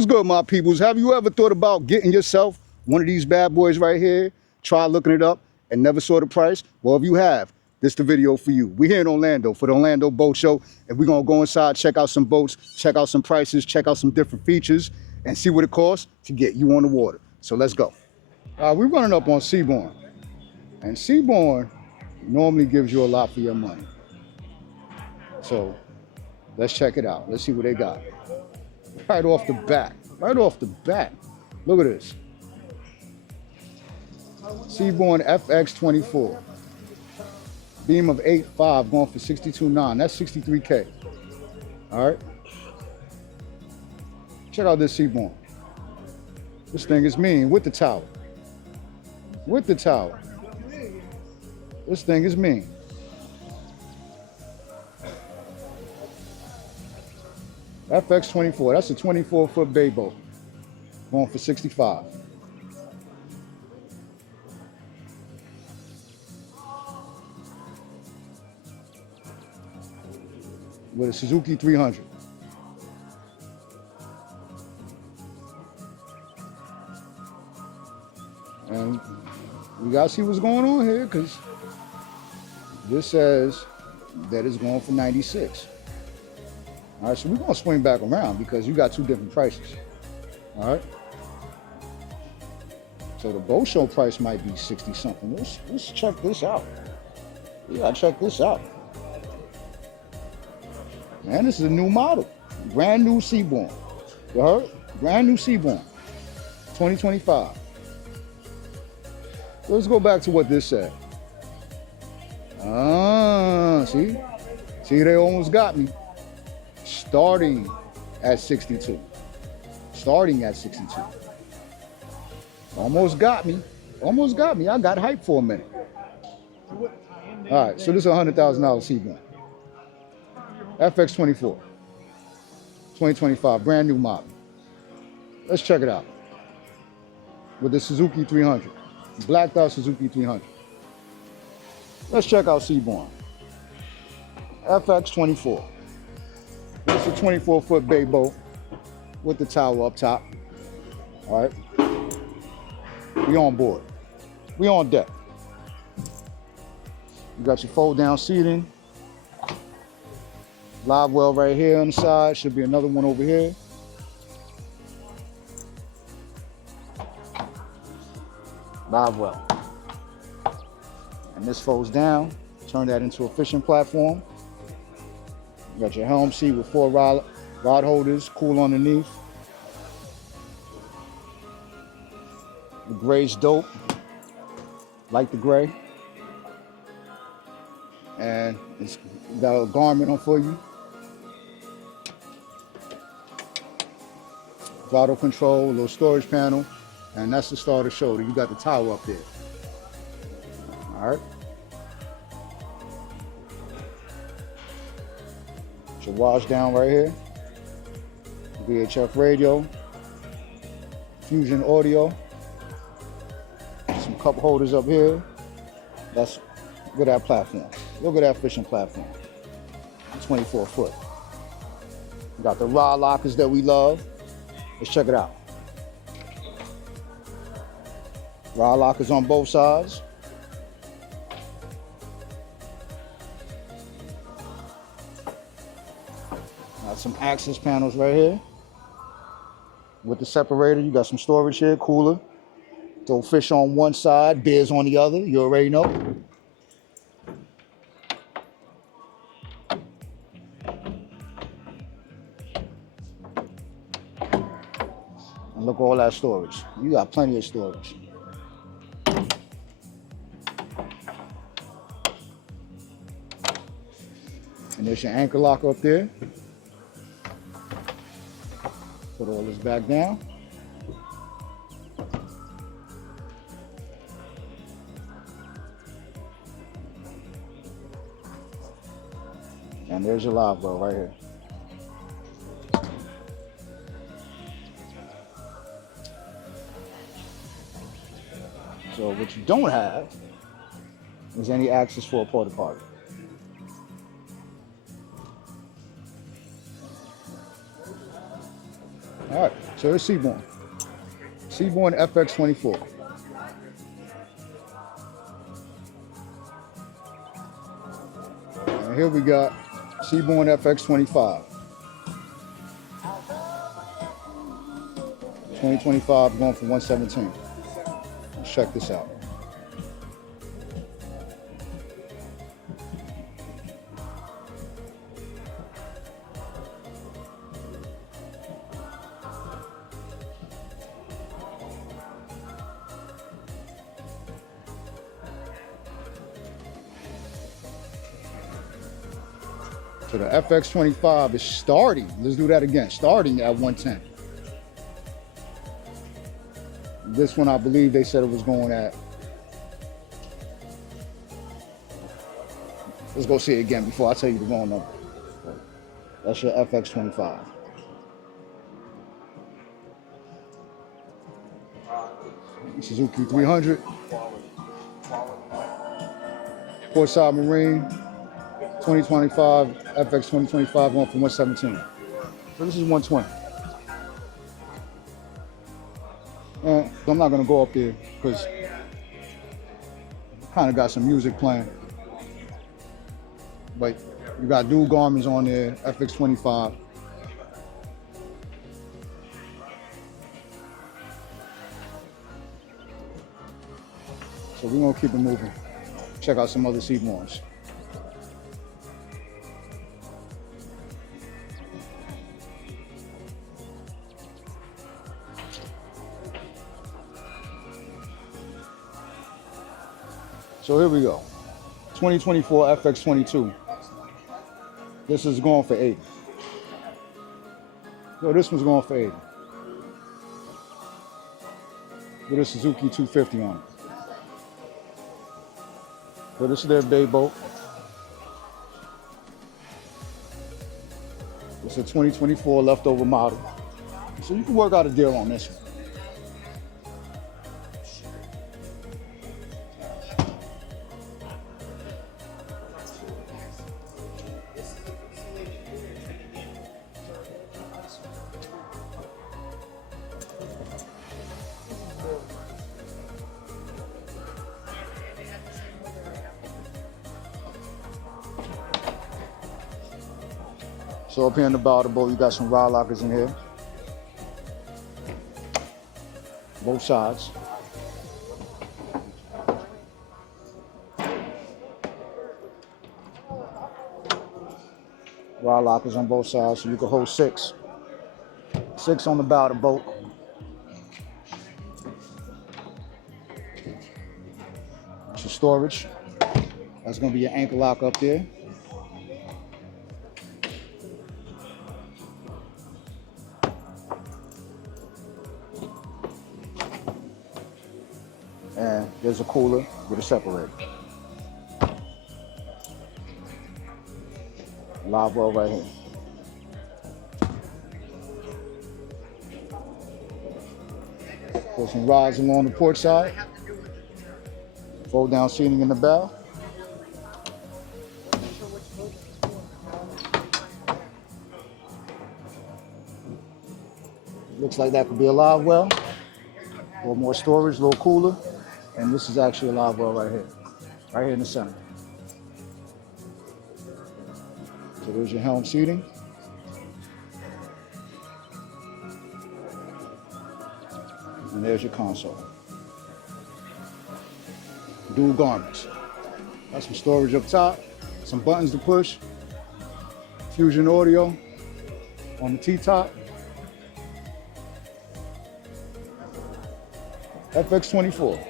What's good, my peoples? Have you ever thought about getting yourself one of these bad boys right here? Try looking it up and never saw the price? Well, if you have, this the video for you. We're here in Orlando for the Orlando Boat Show, and we're gonna go inside, check out some boats, check out some prices, check out some different features, and see what it costs to get you on the water. So let's go. We're running up on Seabourn, and Seabourn normally gives you a lot for your money. So let's check it out. Let's see what they got. Right off the bat. Look at this. Seabourn FX24. Beam of 8.5 going for 62.9. That's 63K. All right. Check out this Seabourn. This thing is mean with the tower. This thing is mean. FX24, that's a 24-foot bay boat. Going for 65. With a Suzuki 300. And we gotta see what's going on here, because this says that it's going for 96. All right, so we're gonna swing back around because you got two different prices. All right. So the boat show price might be 60 something. Let's check this out. We gotta check this out. Man, this is a new model. Brand new Seabourn. You heard? Brand new Seabourn. 2025. So let's go back to what this said. See, they almost got me. Starting at 62. Almost got me. I got hyped for a minute. All right, so this is a $100,000 Seabourn. FX24. 2025, brand new model. Let's check it out. With the Suzuki 300. Blacked out Suzuki 300. Let's check out Seabourn. FX24. It's a 24-foot bay boat with the tower up top. All right. We on board. We on deck. You got your fold-down seating. Live well right here on the side. Should be another one over here. Live well. And this folds down. Turn that into a fishing platform. You got your helm seat with 4 rod holders, cool underneath. The gray's dope. Like the gray. And it's got a garment on for you. Throttle control, a little storage panel. And that's the start of the shoulder. You got the tower up there. All right. Your wash down right here. VHF radio. Fusion audio. Some cup holders up here. Look at that platform. Look at that fishing platform. 24 foot. We got the rod lockers that we love. Let's check it out. Rod lockers on both sides. Got some access panels right here. With the separator, you got some storage here, cooler. Throw fish on one side, beers on the other, you already know. And look at all that storage. You got plenty of storage. And there's your anchor lock up there. Put all this back down. And there's your live well right here. So what you don't have is any access for a porta potty. All right, so it's Seaborn. Seaborn FX24. And here we got Seaborn FX25. 2025 going for 117. Let's check this out. So the FX25 is starting. Let's do that again. Starting at 110. This one, I believe they said it was going at. Let's go see it again before I tell you the wrong number. That's your FX25. Suzuki 300. Portside Marine. 2025 FX 2025 going for 117. So this is 120. And I'm not gonna go up there because kind of got some music playing. But you got dual garments on there, FX 25. So we're gonna keep it moving. Check out some other Seaborns. So here we go. 2024 FX22. This is going for 80. So this one's going for 80. With a Suzuki 250 on it. So this is their bay boat. It's a 2024 leftover model. So you can work out a deal on this one. So up here in the bow of the boat, you got some rod lockers in here. Both sides. Rod lockers on both sides, so you can hold 6. 6 on the bow of the boat. It's your storage. That's gonna be your anchor lock up there. And there's a cooler with a separator. Live well right here. Put some rods along the port side. Fold down seating in the bow. Looks like that could be a live well. A little more storage, a little cooler. And this is actually a live well right here in the center. So there's your helm seating. And there's your console. Dual garments. Got some storage up top, some buttons to push. Fusion audio on the T-top. FX24.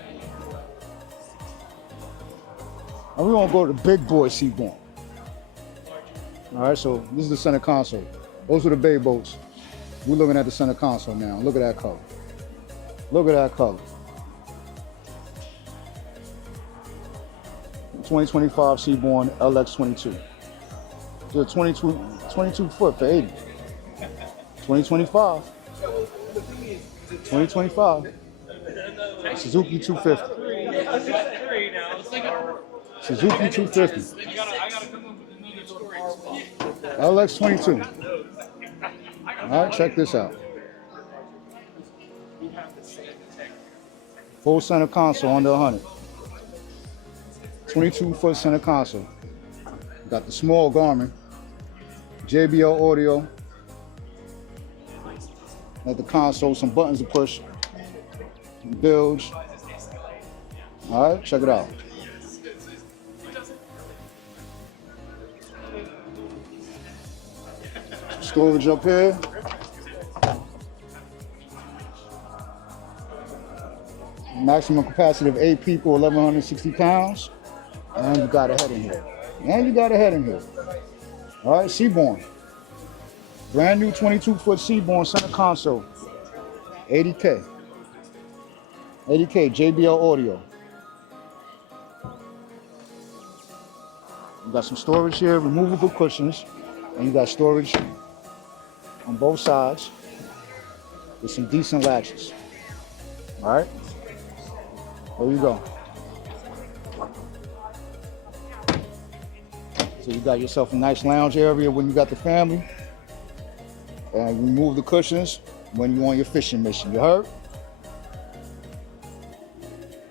And we're gonna go to the big boy Seaborn. All right, so this is the center console. Those are the bay boats. We're looking at the center console now. Look at that color. Look at that color. 2025 Seaborn LX22. So 22 foot for 80. 2025. 2025. Suzuki 250. Suzuki 250. LX22. All right, check this out. Full center console under 100. 22-foot center console. Got the small Garmin. JBL audio. At the console, some buttons to push. Bilge. All right, check it out. Storage up here. Maximum capacity of 8 people, 1,160 pounds. And you got a head in here. All right, Seaborn. Brand new 22-foot Seaborn center console. 80K. 80K, JBL audio. You got some storage here, removable cushions. And you got storage on both sides with some decent latches. All right, there you go. So you got yourself a nice lounge area when you got the family. And you remove the cushions when you're on your fishing mission, you heard?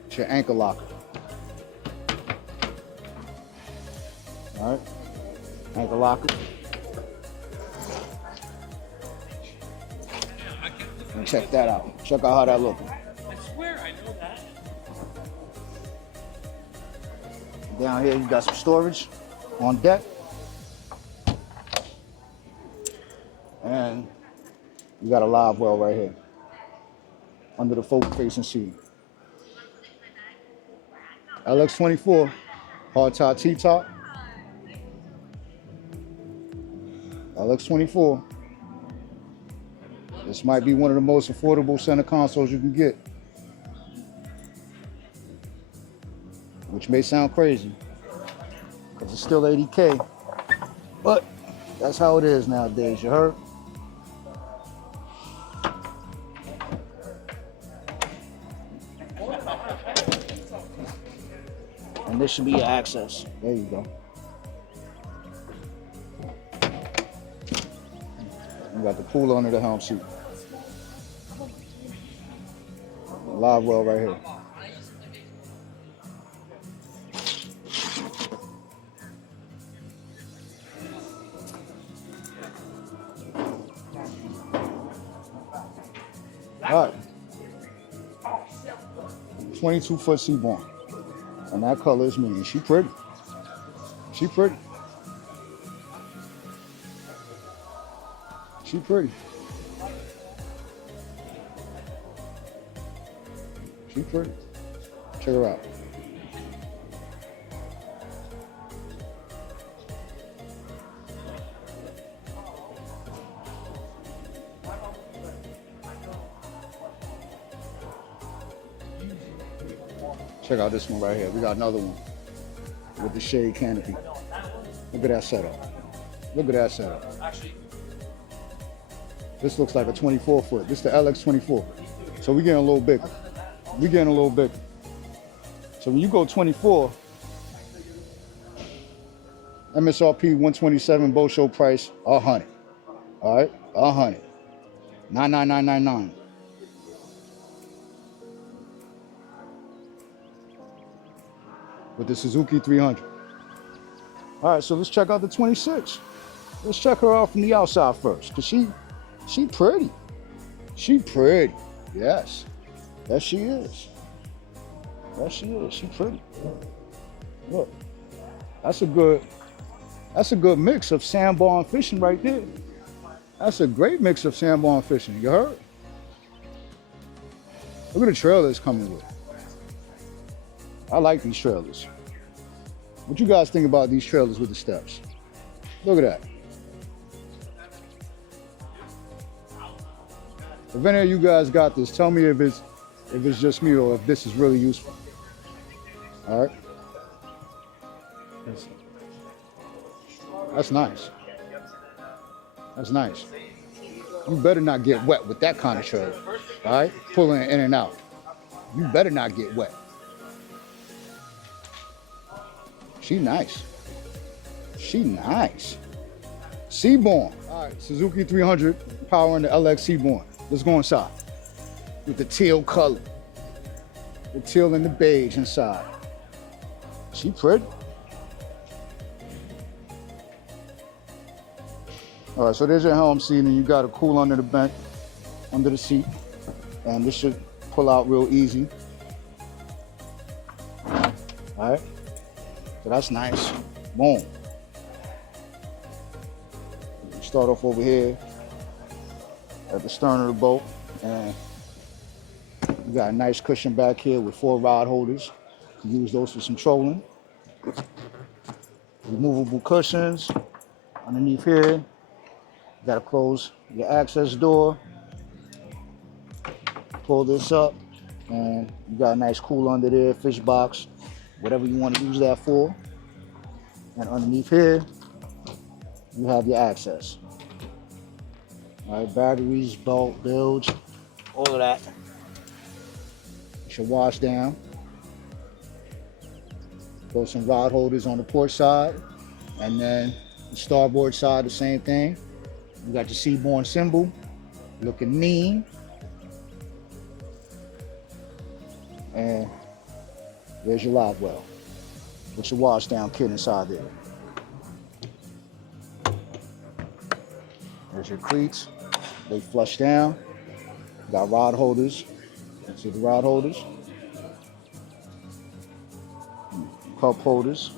It's your anchor locker. All right, anchor locker. And check that out. Check out how that looks. I swear I know that. Down here, you got some storage on deck. And you got a live well right here under the forward-facing seat. LX24, hardtop T-top. LX24. This might be one of the most affordable center consoles you can get. Which may sound crazy, because it's still 80K. But that's how it is nowadays, you heard? And this should be your access. There you go. You got the cooler under the helm seat. Live well right here. All right. 22-foot Seaborn. And that color is me. And she pretty. She pretty. She pretty. She pretty. Check her out. Check out this one right here. We got another one with the shade canopy. Look at that setup. Look at that setup. This looks like a 24-foot. This is the LX24. So we're getting a little bigger. We're getting a little bigger. So when you go 24, MSRP 127, boat show price 100. All right, 100. 99999. With the Suzuki 300. All right, so let's check out the 26. Let's check her out from the outside first, cause she pretty. She pretty. Yes. Yes, she is. Yes, she is. She pretty. Look, that's a good mix of sandbar and fishing right there. That's a great mix of sandbar and fishing. You heard? Look at the trailer it's coming with. I like these trailers. What you guys think about these trailers with the steps? Look at that. If any of you guys got this, tell me if it's just me or if this is really useful. All right. That's nice. That's nice. You better not get wet with that kind of trailer. All right, pulling in and out. You better not get wet. She nice. She nice. Seaborn. All right, Suzuki 300 powering the LX Seaborn. Let's go inside with the teal color. the teal and the beige inside. She pretty. All right, so there's your helm seat, and you got a cool under the bench, under the seat, and this should pull out real easy. All right, so that's nice. Boom. Start off over here at the stern of the boat, and you got a nice cushion back here with 4 rod holders. You can use those for some trolling. Removable cushions underneath here. You gotta close your access door. Pull this up, and you got a nice cooler under there, fish box, whatever you want to use that for. And underneath here, you have your access. All right, batteries, belt, bilge, all of that. You should wash down. Throw some rod holders on the port side, and then the starboard side, the same thing. You got your Seaborn symbol, looking mean. And there's your live well with your wash down kit inside there. There's your cleats. They flush down. Got rod holders. See the rod holders? Cup holders.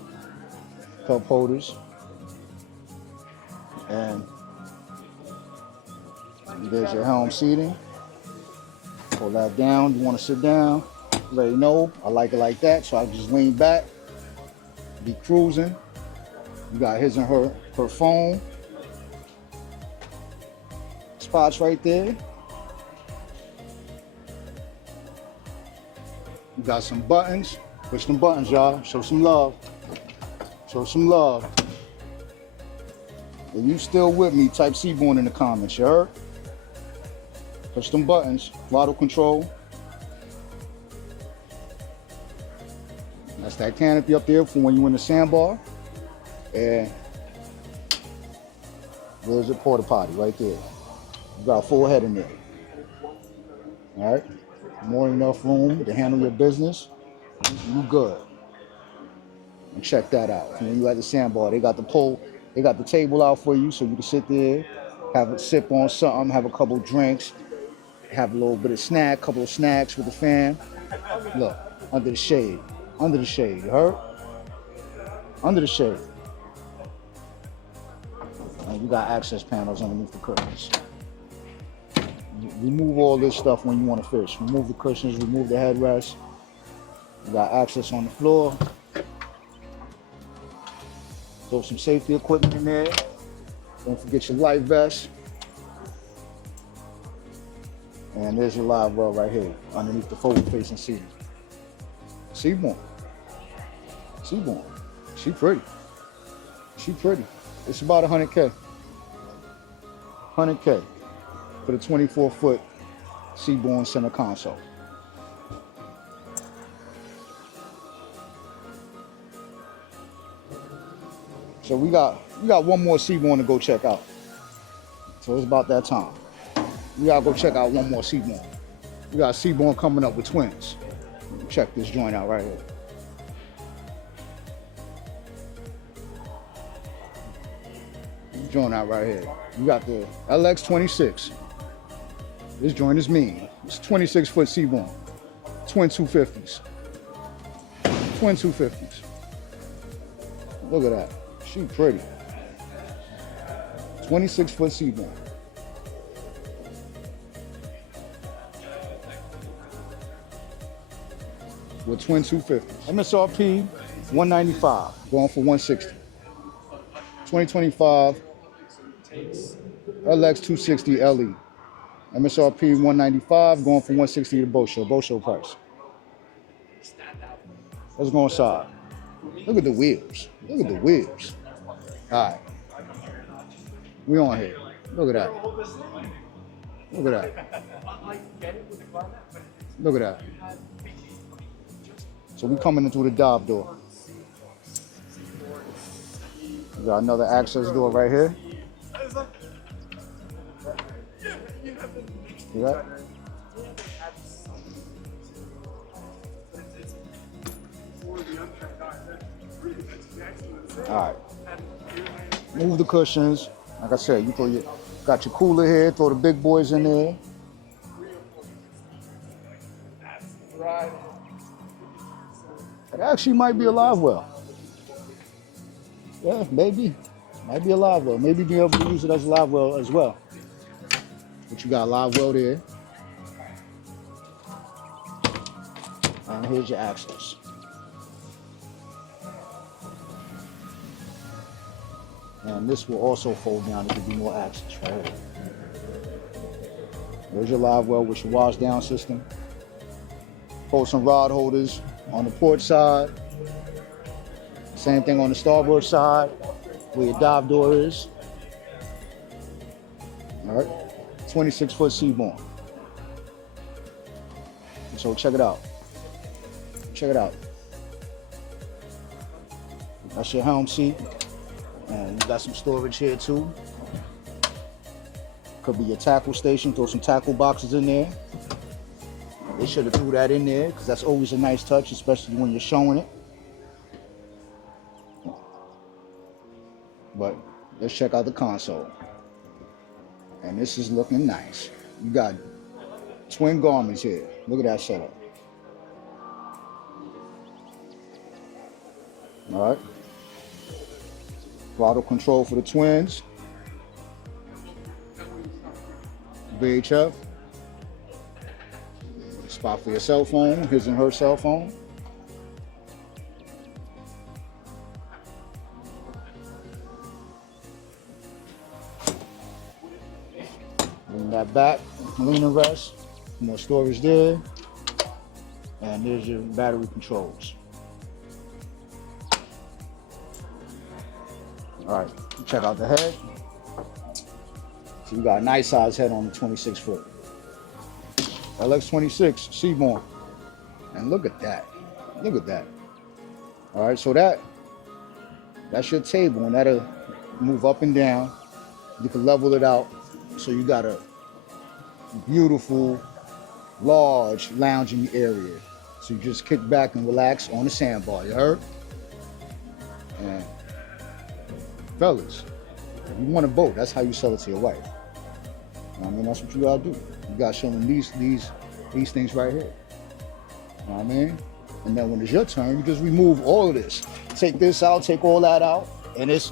Cup holders. And there's your helm seating. Pull that down. You want to sit down? Let you know. I like it like that, so I just lean back. Be cruising. You got his and her phone spots right there. You got some buttons. Push them buttons, y'all. Show some love. Show some love. If you still with me, type Seaborn in the comments, you heard? Push them buttons. Throttle control. That's that canopy up there for when you're in the sandbar. And there's a porta potty right there. You got a full head in there. All right? More than enough room to handle your business. You good. And check that out. When you at the sandbar, they got the pole, they got the table out for you so you can sit there, have a sip on something, have a couple drinks, have a little bit of snack, couple of snacks with the fam. Look, under the shade. Under the shade, you heard? Under the shade. And you got access panels underneath the curtains. Remove all this stuff when you want to fish. Remove the cushions, remove the headrest. You got access on the floor. Throw some safety equipment in there. Don't forget your life vest. And there's your live well right here, underneath the forward-facing seat. Seaborn. Seaborn. She pretty. She pretty. It's about 100K. 100K for the 24-foot Seaborn center console. So we got one more Seaborn to go check out. So it's about that time. We gotta go check out one more Seaborn. We got a Seaborn coming up with twins. Check this joint out right here. Joint out right here. You got the LX26. This joint is mean. It's 26-foot Seaborn. Twin 250s. Twin 250s. Look at that. She pretty. 26-foot Seaborn. With twin 250s. MSRP 195, going for 160. 2025 LX 260 LE. MSRP 195, going for 160 at the boat show. Boat show price. Let's go inside. Look at the wheels. Look at the wheels. All right. We on here. Look at that. Look at that. Look at that. So we coming into the dive door. We got another access door right here. See that? All right. Move the cushions. Like I said, you got your cooler here. Throw the big boys in there. It actually might be a live well. Yeah, maybe. Might be a live well. Maybe be able to use it as a live well as well. But you got a live well there. And here's your access. And this will also fold down to give you more access right here. There's your live well with your wash down system. Hold some rod holders on the port side. Same thing on the starboard side where your dive door is. All right, 26-foot Seaborn. So check it out. Check it out. That's your helm seat. And you got some storage here too. Could be your tackle station. Throw some tackle boxes in there. They should have threw that in there because that's always a nice touch, especially when you're showing it. But let's check out the console. And this is looking nice. You got twin garments here. Look at that setup. All right. Throttle control for the twins. VHF. Spot for your cell phone, his and her cell phone. Lean that back, lean and rest. More storage there. And there's your battery controls. All right, check out the head. So you got a nice size head on the 26-foot. LX26 Seaborn. And look at that. Look at that. All right, so that's your table, and that'll move up and down. You can level it out. So you got a beautiful, large lounging area. So you just kick back and relax on the sandbar, you heard? And fellas, if you want a boat, that's how you sell it to your wife. You know what I mean? That's what you gotta do. You gotta show them these things right here. You know what I mean? And then when it's your turn, you just remove all of this. Take this out, take all that out, and it's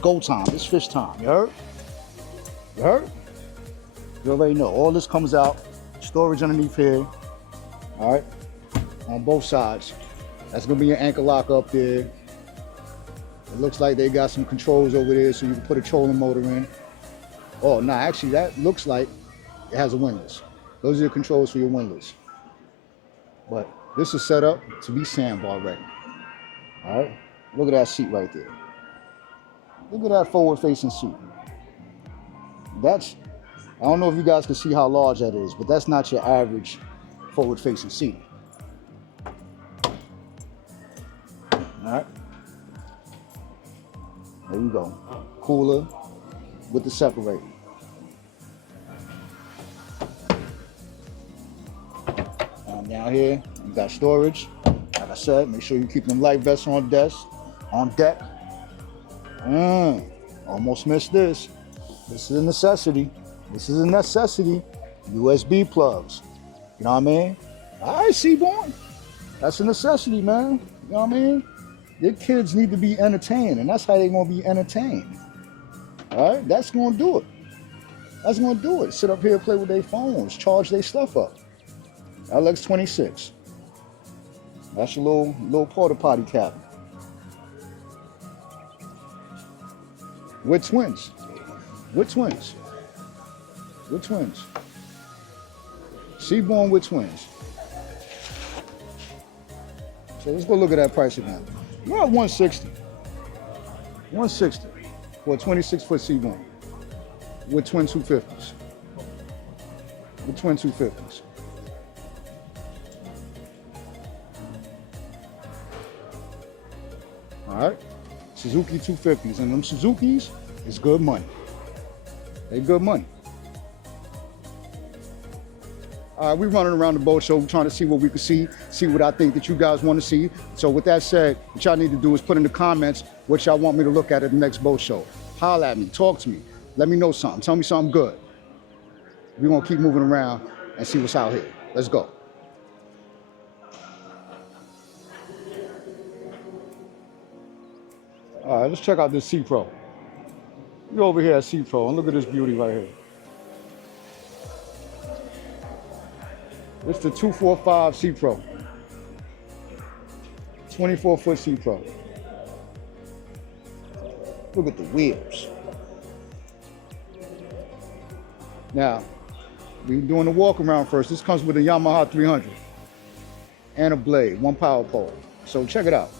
go time, it's fish time, you heard? You heard? You already know, all this comes out, storage underneath here, all right? On both sides. That's gonna be your anchor lock up there. It looks like they got some controls over there so you can put a trolling motor in. Oh, no, actually that looks like it has a windlass. Those are your controls for your windlass. But this is set up to be sandbar ready. All right, look at that seat right there. Look at that forward facing seat. I don't know if you guys can see how large that is, but that's not your average forward facing seat. All right. There you go. Cooler with the separator. Down here, you got storage. Like I said, make sure you keep them life vests on deck. Almost missed this. This is a necessity. This is a necessity. USB plugs. You know what I mean? All right, Seaborn. That's a necessity, man. You know what I mean? Your kids need to be entertained, and that's how they're going to be entertained. All right? That's going to do it. That's going to do it. Sit up here, play with their phones, charge their stuff up. LX26. That's your little porta potty cabin. With twins. With twins. With twins. Seaborn with twins. So let's go look at that price again. We're at 160. 160 for a 26-foot Seaborn with twin 250s. With twin 250s. All right, Suzuki 250s, and them Suzukis is good money. They good money. We running around the boat show trying to see what we can see what I think that you guys want to see. So with that said, what y'all need to do is put in the comments what y'all want me to look at the next boat show. Holla at me, talk to me, let me know something, tell me something good. We're gonna keep moving around and see what's out here. Let's go. All right, let's check out this Sea Pro. You're over here at Sea Pro and look at this beauty right here. It's the 245 Sea Pro. 24-foot Sea Pro. Look at the wheels. Now, we're doing the walk around first. This comes with a Yamaha 300 and a blade, one power pole. So check it out.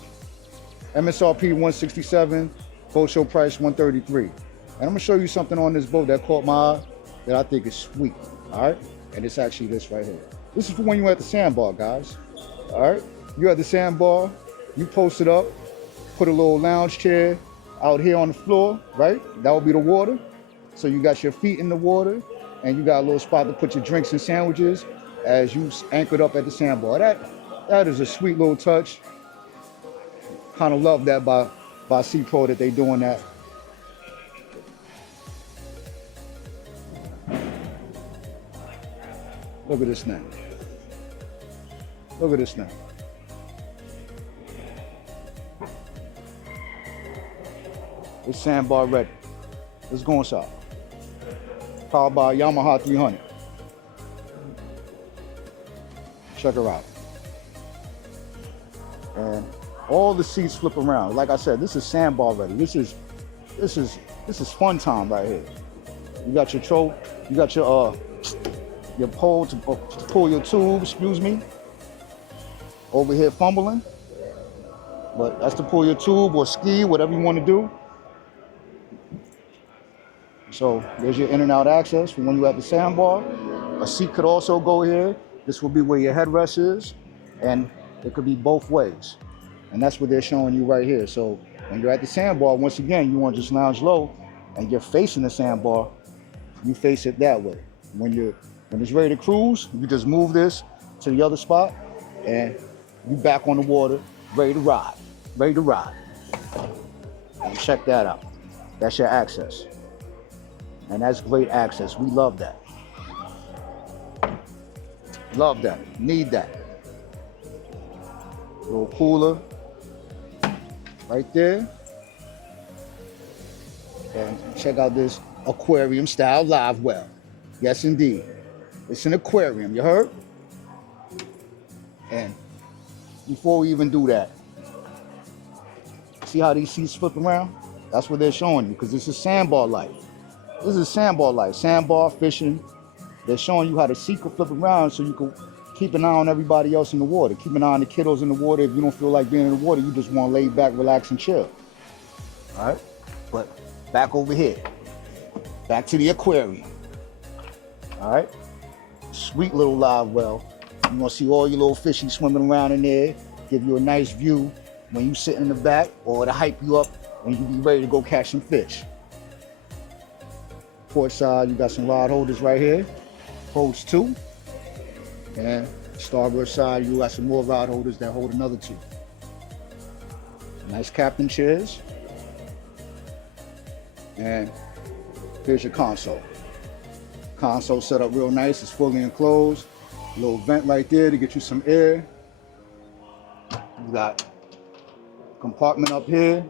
MSRP 167, boat show price 133. And I'm gonna show you something on this boat that caught my eye that I think is sweet, all right? And it's actually this right here. This is for when you're at the sandbar, guys, all right? You're at the sandbar, you post it up, put a little lounge chair out here on the floor, right? That will be the water. So you got your feet in the water and you got a little spot to put your drinks and sandwiches as you anchored up at the sandbar. That is a sweet little touch. Kind of love that by Sea Pro that they doing that. Look at this now. Look at this now. It's sandbar ready. Let's go inside. Powered by Yamaha 300. Check her out. And all the seats flip around. Like I said, this is sandbar ready. This is fun time right here. You got your you got your pole to pull your tube, excuse me. Over here fumbling. But that's to pull your tube or ski, whatever you want to do. So there's your in and out access for when you're at the sandbar. A seat could also go here. This will be where your headrest is. And it could be both ways. And that's what they're showing you right here. So when you're at the sandbar, once again, you want to just lounge low and you're facing the sandbar, you face it that way. When it's ready to cruise, you just move this to the other spot and you back on the water, ready to ride, And check that out. That's your access. And that's great access. We love that. Love that, need that. Little cooler right there. And check out this aquarium style live well. Yes, indeed. It's an aquarium, you heard? And before we even do that, see how these seats flip around? That's what they're showing you, because this is sandbar life. This is sandbar life, sandbar fishing. They're showing you how the seat can flip around so you can keep an eye on everybody else in the water. Keep an eye on the kiddos in the water. If you don't feel like being in the water, you just want to lay back, relax, and chill. All right? But back over here. Back to the aquarium. All right? Sweet little live well. You want to see all your little fishies swimming around in there. Give you a nice view when you sit in the back, or to hype you up when you be ready to go catch some fish. Port side, you got some rod holders right here. Holds 2. And starboard side, you got some more rod holders that hold another 2. Nice captain chairs. And here's your console. Console set up real nice, it's fully enclosed. A little vent right there to get you some air. You got compartment up here,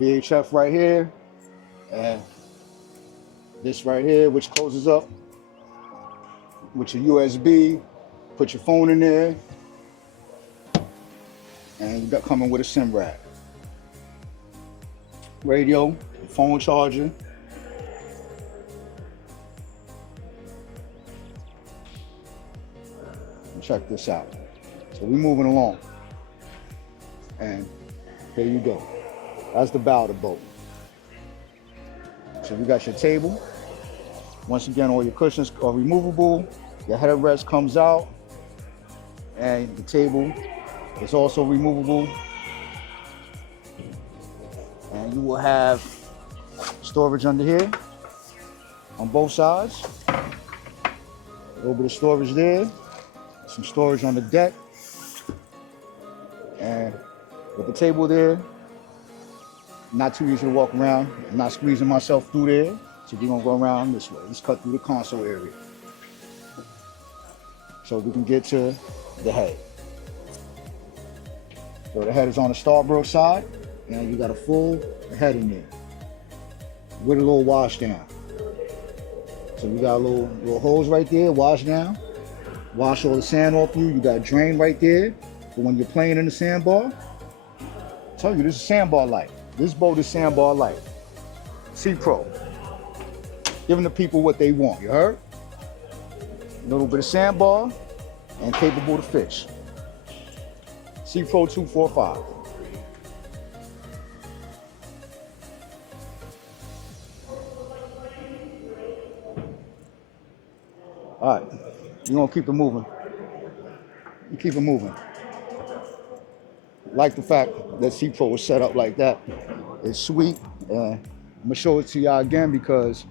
VHF right here, and this right here, which closes up with your USB. Put your phone in there, and you got coming with a SIM rack. Radio, phone charger. And check this out. So we're moving along, and here you go. That's the bow of the boat. So you got your table. Once again, all your cushions are removable. Your headrest comes out. And the table is also removable. And you will have storage under here on both sides. little bit of storage there. Some storage on the deck. And with the table there, not too easy to walk around. I'm not squeezing myself through there. So we're gonna go around this way. Let's cut through the console area. So we can get to the head. So the head is on the starboard side, and you got a full head in there with a little wash down. So you got a little hose right there, wash down, wash all the sand off you. You got a drain right there for when you're playing in the sandbar. I tell you, this is sandbar life. This boat is sandbar life. Sea Pro, giving the people what they want. You heard? A little bit of sandbar and capable to fish. Sea Pro 245. All right, we're gonna keep it moving. You keep it moving. Like the fact that Sea Pro was set up like that. It's sweet. I'm gonna show it to y'all again because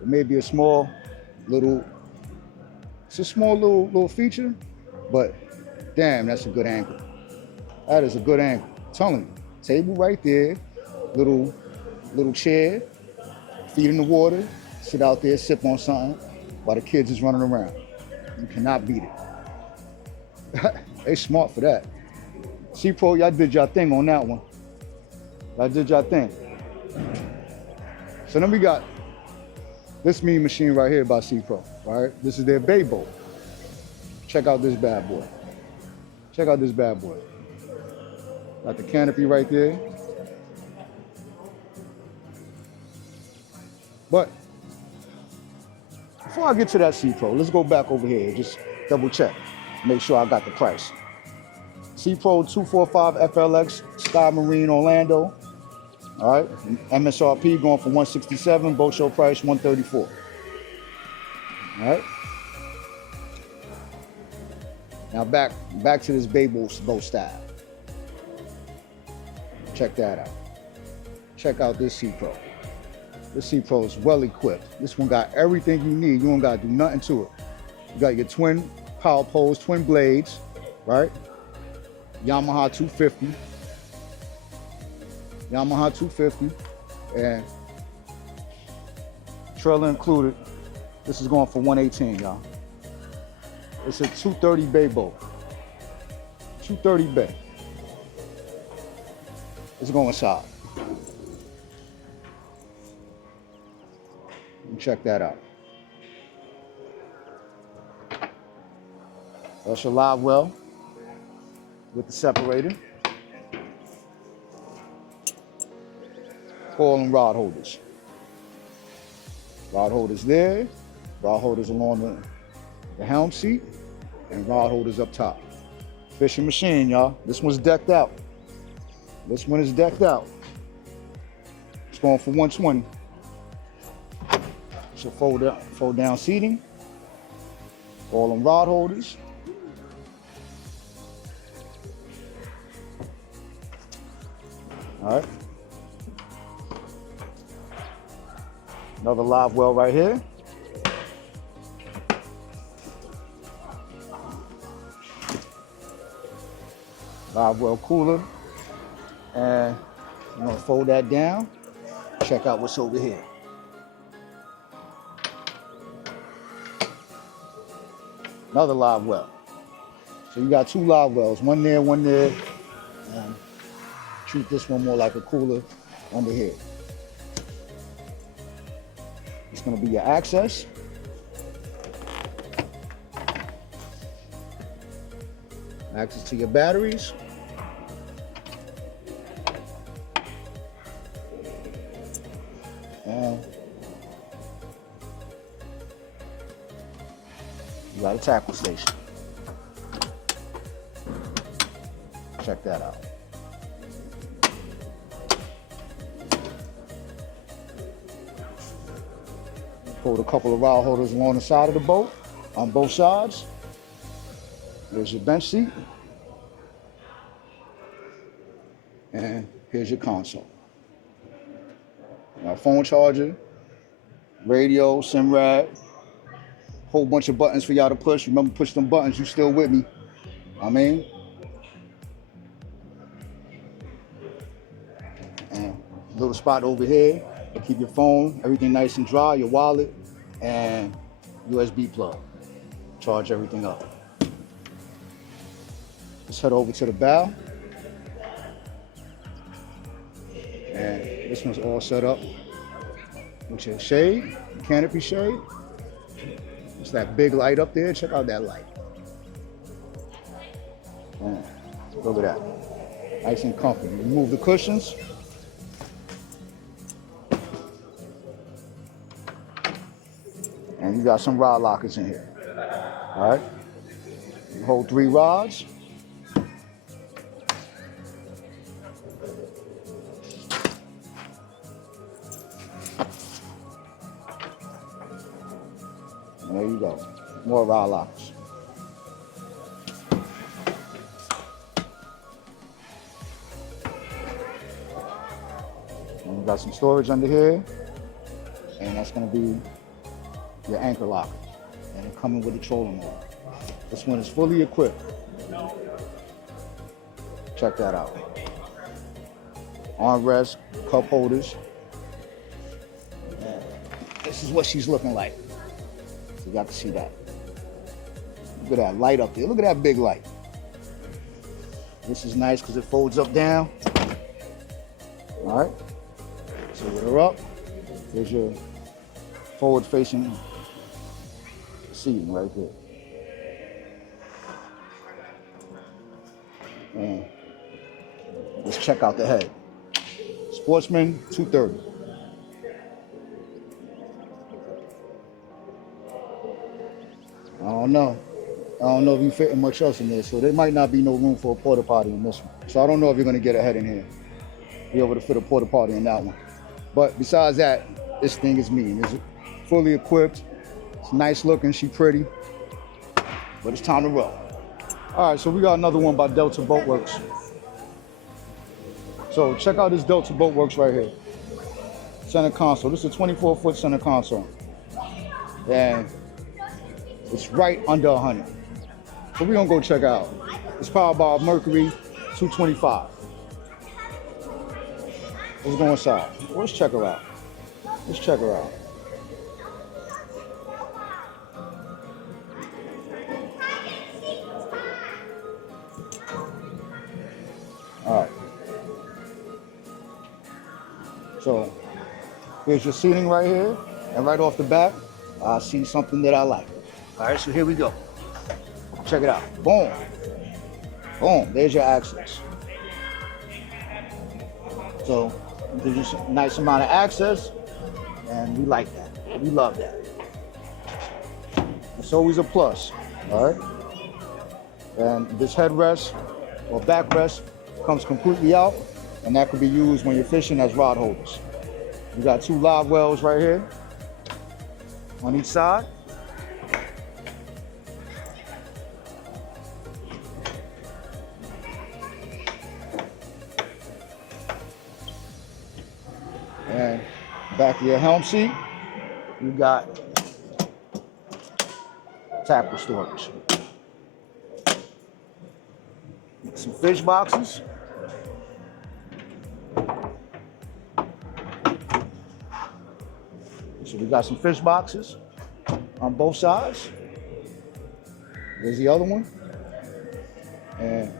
it may be a small little, it's a small little feature, but damn, that's a good angle. That is a good angle. I'm telling you, table right there, little chair, feet in the water, sit out there, sip on something while the kids is running around. You cannot beat it. They smart for that. Sea Pro, y'all did y'all thing on that one. Y'all did y'all thing. So then we got this mean machine right here by Sea Pro, right? This is their bay boat. Check out this bad boy. Check out this bad boy. Got the canopy right there. But before I get to that Sea Pro, let's go back over here, just double check, make sure I got the price. Sea Pro 245 FLX Sky Marine Orlando. All right, MSRP going for $167, boat show price $134. All right. Now back to this bay boat style. Check that out. Check out this Sea Pro. This Sea Pro is well equipped. This one got everything you need. You don't gotta do nothing to it. You got your twin power poles, twin blades, right? Yamaha 250. Yamaha 250. And trailer included. This is going for $118, y'all. It's a 230 bay boat. 230 bay. It's going solid. Check that out. That's your live well with the separator. Coil and rod holders. Rod holders there. Rod holders along the helm seat. And rod holders up top. Fishing machine, y'all. This one's decked out. This one is decked out. It's going for $120. So fold down seating, all them rod holders. All right. Another live well right here. Live well cooler. And I'm gonna fold that down. Check out what's over here. Another live well. So you got two live wells, one there, one there. And treat this one more like a cooler under here. It's gonna be your access. Access to your batteries. And you got a tackle station. Check that out. Hold a couple of rod holders along the side of the boat on both sides. There's your bench seat. And here's your console. Now phone charger, radio, SIM rack, Whole bunch of buttons for y'all to push. Remember, push them buttons. You still with me? I mean, and little spot over here to keep your phone, everything nice and dry, your wallet, and USB plug. Charge everything up. Let's head over to the bow. And this one's all set up with your shade, canopy shade. It's that big light up there. Check out that light. Man, look at that. Nice and comfy. Remove the cushions. And you got some rod lockers in here. All right. You hold 3 rods. There you go. More rod lockers. And we got some storage under here. And that's going to be your anchor locker. And it's coming with a trolling motor. This one is fully equipped. Check that out. Armrest, cup holders. And this is what she's looking like. You got to see that. Look at that light up there. Look at that big light. This is nice because it folds up down. All right. So with her up, there's your forward-facing seating right there. And let's check out the head. Sportsman 230. I don't know if you fitting much else in there, so there might not be no room for a porta potty in this one. So I don't know if you're gonna get a head in here. Be able to fit a porta potty in that one. But besides that, this thing is mean. It's fully equipped. It's nice looking. She's pretty. But it's time to roll. All right, so we got another one by Delta Boatworks. So check out this Delta Boatworks right here. Center console. This is a 24-foot center console. And it's right under 100. So we're gonna go check out. It's powered by a Mercury 225. Let's go inside. Let's check her out. Let's check her out. All right. So here's your seating right here. And right off the bat, I see something that I like. All right, so here we go. Check it out. Boom. Boom. There's your access. So there's a nice amount of access, and we like that. We love that. It's always a plus. All right. And this headrest or backrest comes completely out, and that could be used when you're fishing as rod holders. You got 2 live wells right here on each side. And back of your helm seat, you got tackle storage. Some fish boxes. So we got some fish boxes on both sides. There's the other one. And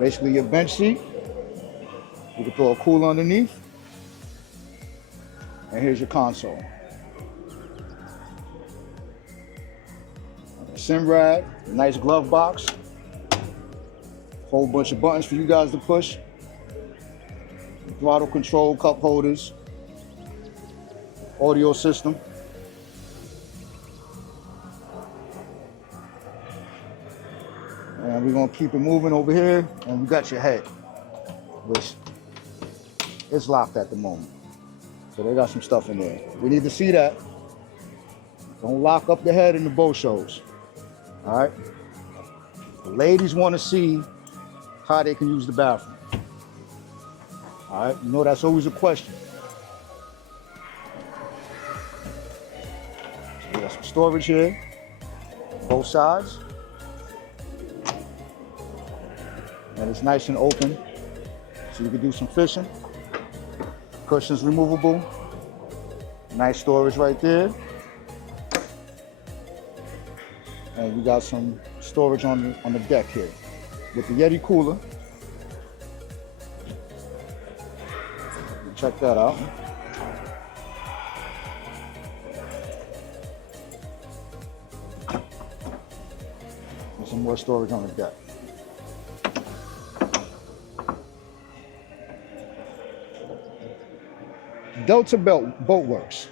basically your bench seat. You can throw a cooler underneath. And here's your console. A sim rag, nice glove box. Whole bunch of buttons for you guys to push. Throttle control, cup holders. Audio system. And we're gonna keep it moving over here. And we got your head, which is locked at the moment. So they got some stuff in there. We need to see that. Don't lock up the head in the boat shows. All right? The ladies want to see how they can use the bathroom. All right? You know that's always a question. So got some storage here, both sides. And it's nice and open, so you can do some fishing. Cushions removable. Nice storage right there. And you got some storage on the deck here with the Yeti cooler. Check that out. And some more storage on the deck. Delta Boat Works.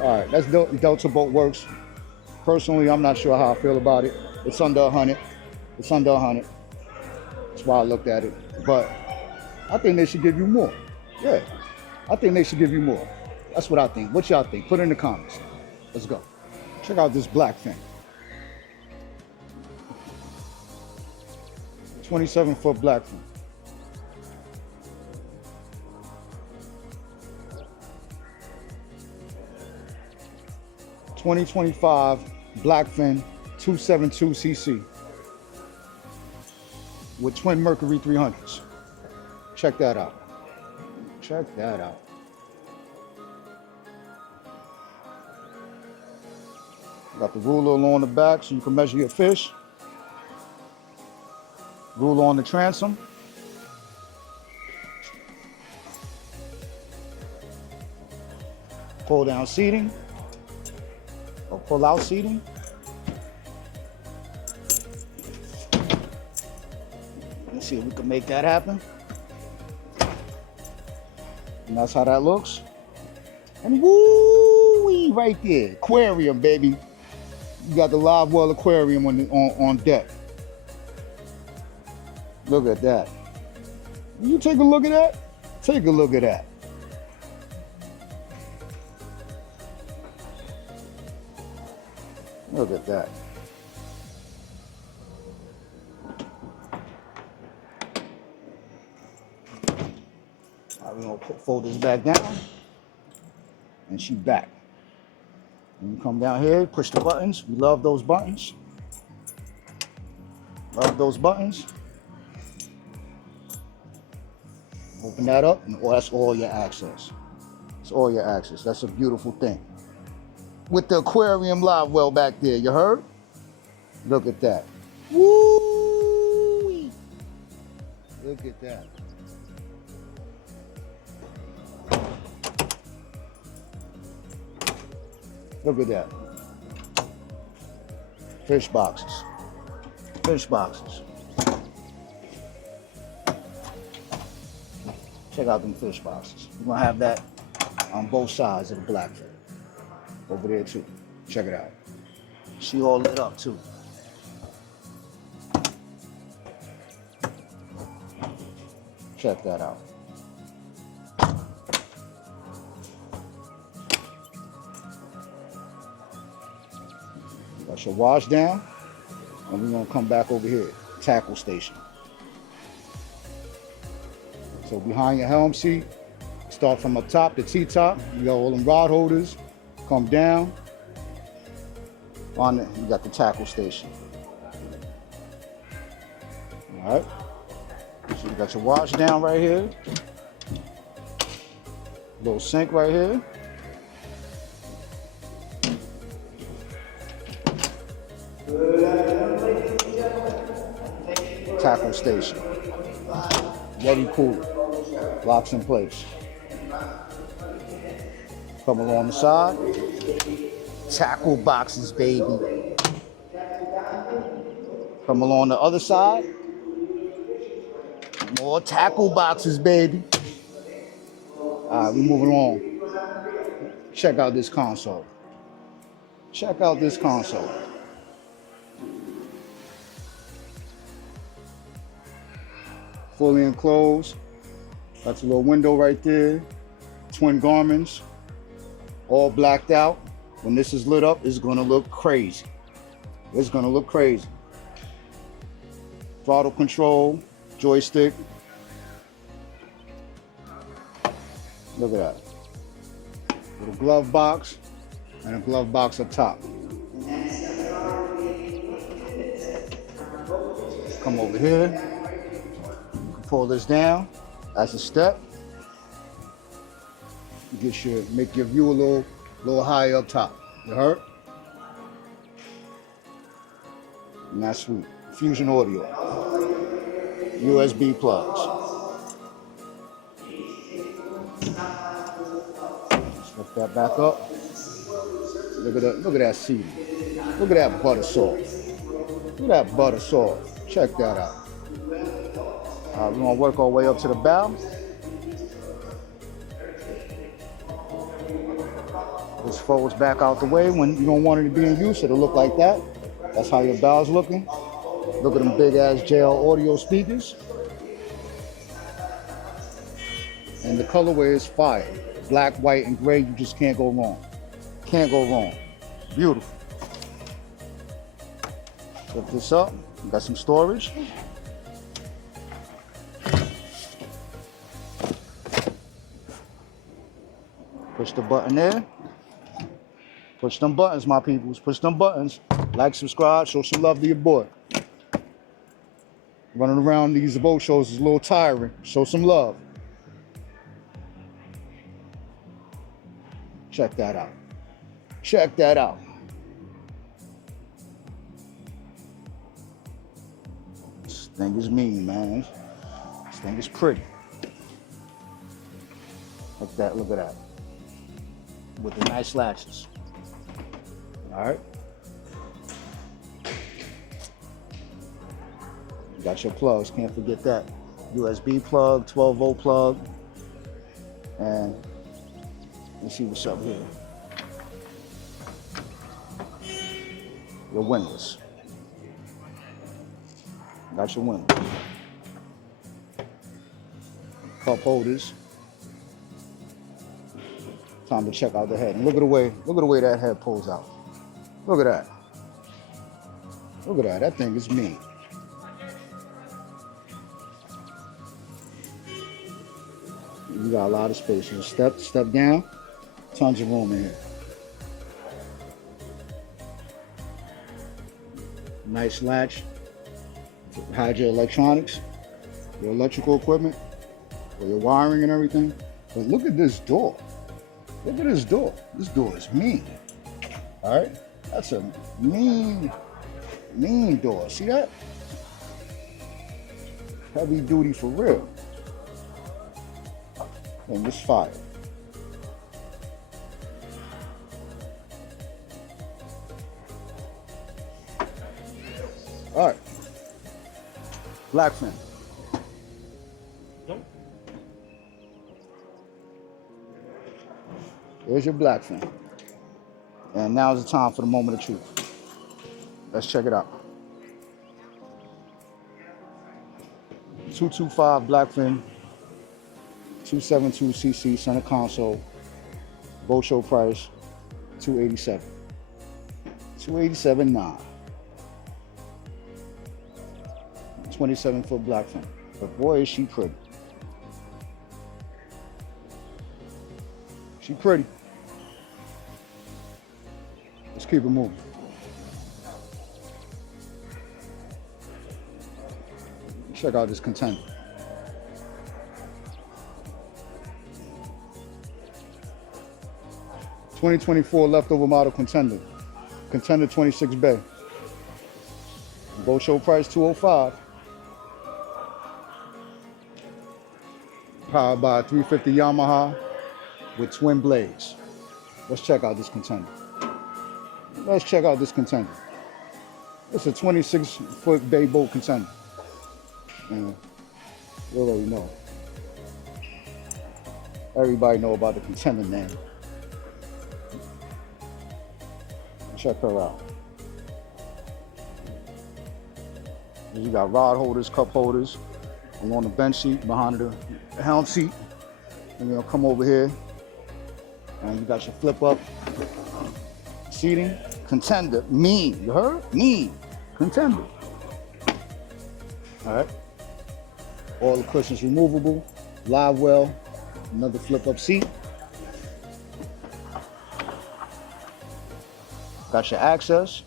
All right, that's Delta Boat Works. Personally, I'm not sure how I feel about it. It's under 100. It's under 100. That's why I looked at it. But I think they should give you more. Yeah, I think they should give you more. That's what I think. What y'all think? Put it in the comments. Let's go. Check out this black thing. 27-foot black thing. (2025) Blackfin 272cc with twin Mercury 300s. Check that out. Check that out. Got the ruler along the back so you can measure your fish. Ruler on the transom. Pull down seating or pull out seating. Let's see if we can make that happen. And that's how that looks. And woo-wee right there, aquarium, baby. You got the live well aquarium on deck. Look at that. Will you take a look at that? Take a look at that. Look at that. All right, we're gonna fold this back down. And she's back. And you come down here, push the buttons. We love those buttons. Love those buttons. Open that up, and that's all your access. It's all your access. That's a beautiful thing. With the aquarium live well back there, you heard? Look at that. Woo! Look at that. Look at that. Fish boxes. Fish boxes. Check out them fish boxes. We're gonna have that on both sides of the blackfin. Over there too. Check it out. She all lit up too. Check that out. Got your wash down, and we're gonna come back over here, tackle station. So behind your helm seat, start from up top, the T-top, you got all them rod holders, come down, on it, you got the tackle station. All right, so you got your wash down right here, little sink right here. Tackle station. Yeti cooler. Locks in place. Come along the side. Tackle boxes, baby. Come along the other side. More tackle boxes, baby. All right, we moving along. Check out this console. Check out this console. Fully enclosed. That's a little window right there. Twin Garmins, all blacked out. When this is lit up, it's gonna look crazy. It's gonna look crazy. Throttle control, joystick. Look at that. Little glove box and a glove box up top. Come over here. You can pull this down. That's a step. Make your view a little higher up top. You heard? And that's sweet. Fusion audio. USB plugs. Let's lift that back up. Look at that seating. Look at that butter sauce. Look at that butter sauce. Check that out. We're gonna work our way up to the bow. This folds back out the way. When you don't want it to be in use, it'll look like that. That's how your bow's looking. Look at them big ass JL audio speakers. And the colorway is fire. Black, white, and gray, you just can't go wrong. Can't go wrong. Beautiful. Lift this up. We got some storage. Push the button there. Push them buttons, my peoples. Push them buttons. Like, subscribe, show some love to your boy. Running around these boat shows is a little tiring. Show some love. Check that out. Check that out. This thing is mean, man. This thing is pretty. Look at that, look at that. With the nice latches. All right. You got your plugs, can't forget that. USB plug, 12-volt plug. And let's see what's up here. Your windows. Got your windows. Cup holders. Time to check out the head. And look at the way that head pulls out. Look at that. Look at that. That thing is mean. You got a lot of space. You step down. Tons of room in here. Nice latch. Hide your electronics, your electrical equipment, or your wiring and everything. But look at this door. Look at this door. This door is mean. All right? That's a mean door. See that? Heavy duty for real. And this fire. All right. Blackfin. Nope. There's your blackfin. And now's the time for the moment of truth. Let's check it out. 225 blackfin, 272cc center console, boat show price, $287. $287.9. 27-foot blackfin. But boy, is she pretty. She pretty. Let's keep it moving. Check out this contender. '24 leftover model contender. Contender 26 bay. Boat show price $205. Powered by a 350 Yamaha with twin blades. Let's check out this contender. Let's check out this contender. It's a 26-foot bay boat contender. And you already know. Everybody know about the contender name. Check her out. You got rod holders, cup holders, along the bench seat, behind the helm seat. And you'll come over here, and you got your flip up Seating, contender, me, you heard? Me, contender. All right. All the cushions removable, live well, another flip up seat. Got your access.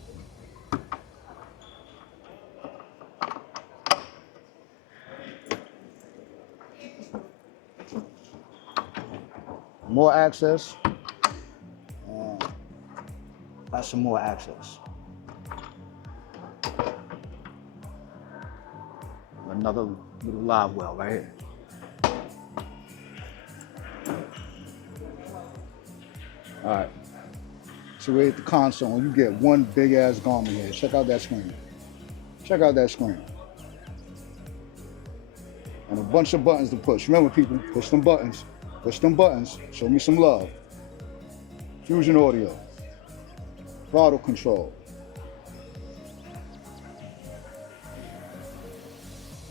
More access. And got some more access. Another little live well right here. All right. So we're at the console. You get one big ass garment here. Check out that screen. Check out that screen. And a bunch of buttons to push. Remember, people, push them buttons. Push them buttons. Show me some love. Fusion audio. Throttle control.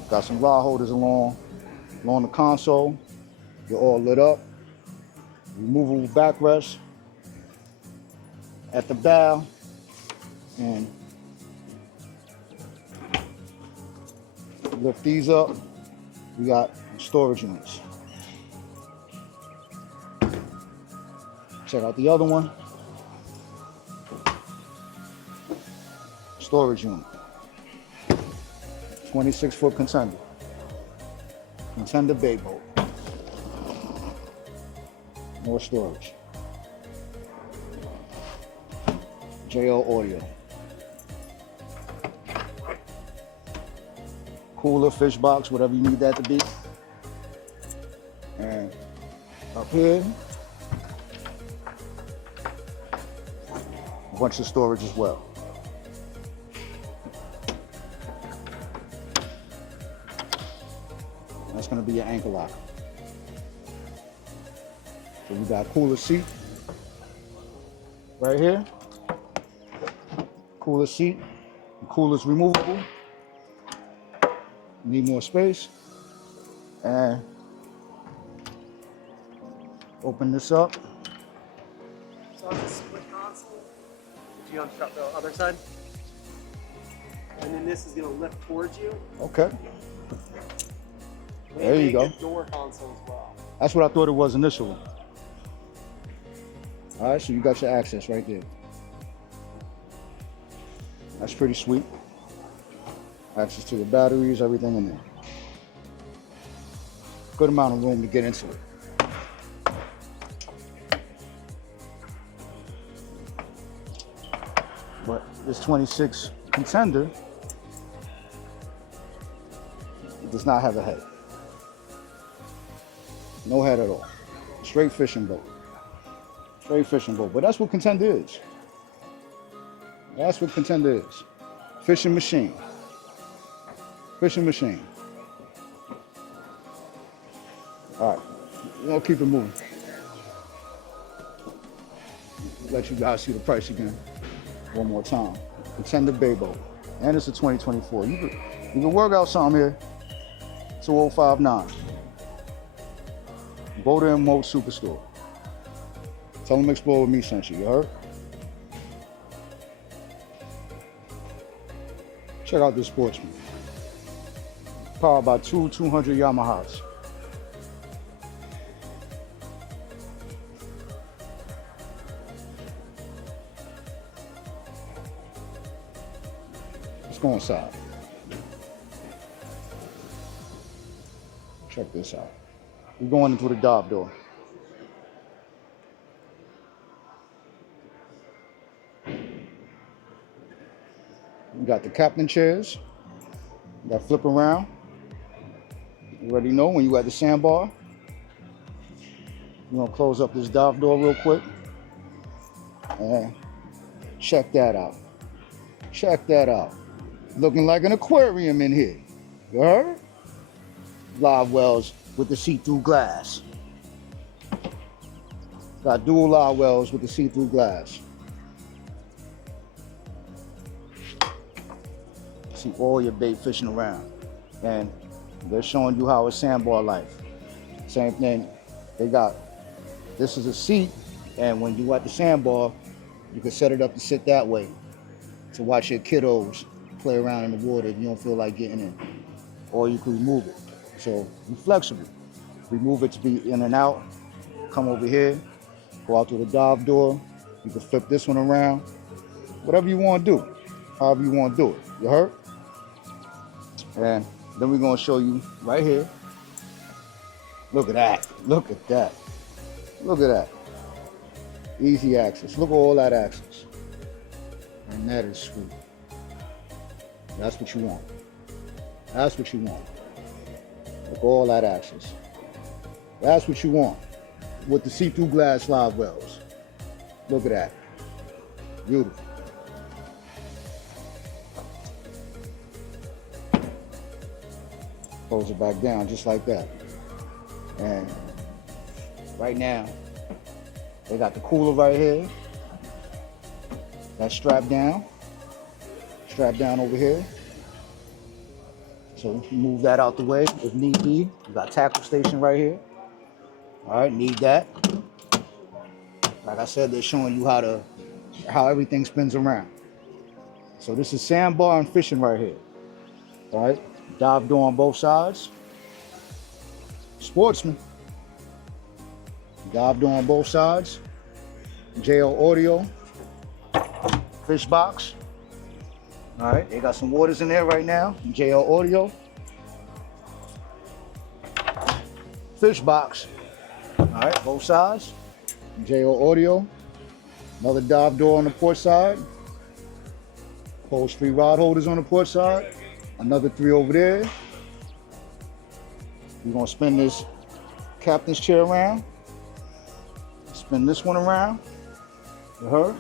Got some rod holders along the console. You're all lit up. Removable backrest at the bow. And lift these up. We got storage units. Check out the other one. Storage unit. 26-foot contender. Contender bay boat. More storage. JL audio. Cooler, fish box, whatever you need that to be. And up here, a bunch of storage as well. That's going to be your anchor lock. So we got cooler seat right here. Cooler seat. The cooler's removable. Need more space. And open this up. So it's a split console. Do you unstrap the other side? And then this is going to lift towards you. Okay. They There you make go. a door console as well. That's what I thought it was initially. All right, so you got your access right there. That's pretty sweet. Access to the batteries, everything in there. Good amount of room to get into it. But this 26 contender, it does not have a head. No head at all. Straight fishing boat. Straight fishing boat. But that's what contender is. That's what contender is. Fishing machine. Fishing machine. All right, we're gonna keep it moving. Let you guys see the price again one more time. Contender bay boat. And it's a 2024. You can work out something here. 2059. Boater and Mode Superstore. Tell them Xplore Wit Me sent you, you heard? Check out this Sportsman. Powered by two 200 Yamahas. Let's go inside. Check this out. We're going into the dive door. We got the captain chairs. You got flip around. You already know when you at the sandbar. We're gonna close up this dive door real quick. And check that out. Check that out. Looking like an aquarium in here. You heard? Live wells with the see-through glass. Got dual live wells with the see-through glass. See all your bait fishing around. And they're showing you how it's sandbar life. Same thing. They got, this is a seat, and when you at the sandbar, You can set it up to sit that way to watch your kiddos play around in the water if you don't feel like getting in. Or you can remove it. So be flexible. Remove it to be in and out. Come over here, go out through the dive door. You can flip this one around. Whatever you want to do, however you want to do it. You heard? And then we're gonna show you right here. Look at that. Look at that. Look at that. Easy access. Look at all that access. And that is sweet. That's what you want. That's what you want. Look at all that access. That's what you want with the see-through glass live wells. Look at that. Beautiful. Close it back down just like that. And right now, they got the cooler right here. That's strapped down. Strapped down over here. So move that out the way if need be. You got tackle station right here. All right, need that. Like I said, they're showing you how everything spins around. So this is sandbar and fishing right here. All right, dive door on both sides. Sportsman. Dive door on both sides. JL audio. Fish box. All right, they got some waters in there right now. JL audio. Fish box. All right, both sides. JL audio. Another dive door on the port side. Pole 3 rod holders on the port side. Another 3 over there. We're gonna spin this captain's chair around. Spin this one around. You heard?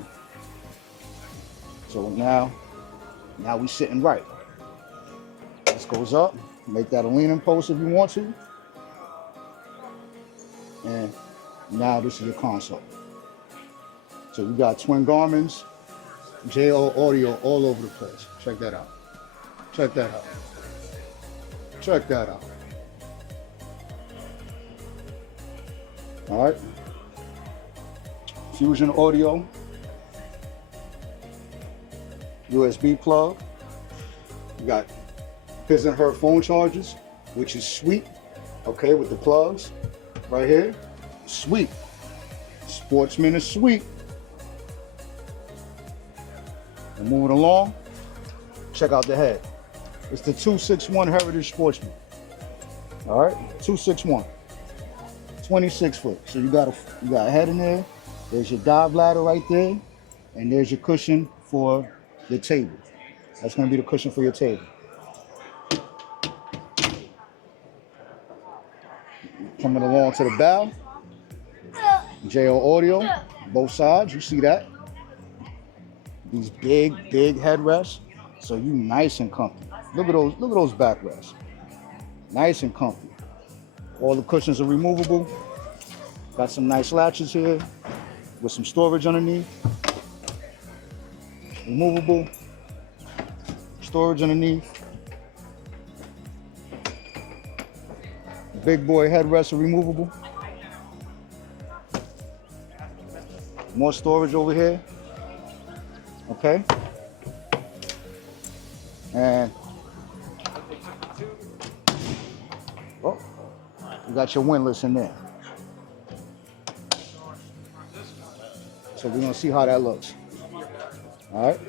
So now we sitting right. This goes up. Make that a leaning post if you want to. And now this is your console. So you got twin Garmin's, JL audio all over the place. Check that out. Check that out. Check that out. All right. Fusion audio. USB plug. You got his and her phone chargers, which is sweet. Okay, with the plugs right here. Sweet. Sportsman is sweet. And moving along, check out the head. It's the 261 Heritage Sportsman. All right, 261. 26 foot. So you got a head in there. There's your dive ladder right there, and there's your cushion for your table. That's going to be the cushion for your table. Coming along to the bow. JL audio, both sides. You see that? These big headrests. So you nice and comfy. Look at those backrests. Nice and comfy. All the cushions are removable. Got some nice latches here with some storage underneath. Removable. Storage underneath. Big boy headrests are removable. More storage over here. Okay. And oh, you got your windlass in there. So we're gonna see how that looks. All right.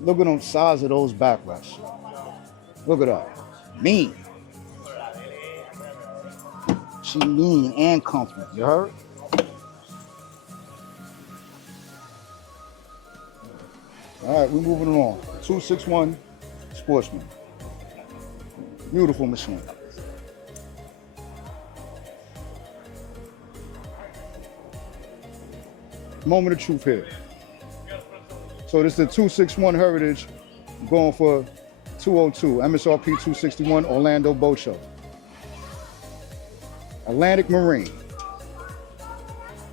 Look at the size of those backrests. Look at that. Mean. She mean and comfy. You heard? All right, we're moving along. 261 Sportsman. Beautiful machine. Moment of truth here. So this is the 261 Heritage going for 202. MSRP 261 Orlando Boat Show. Atlantic Marine.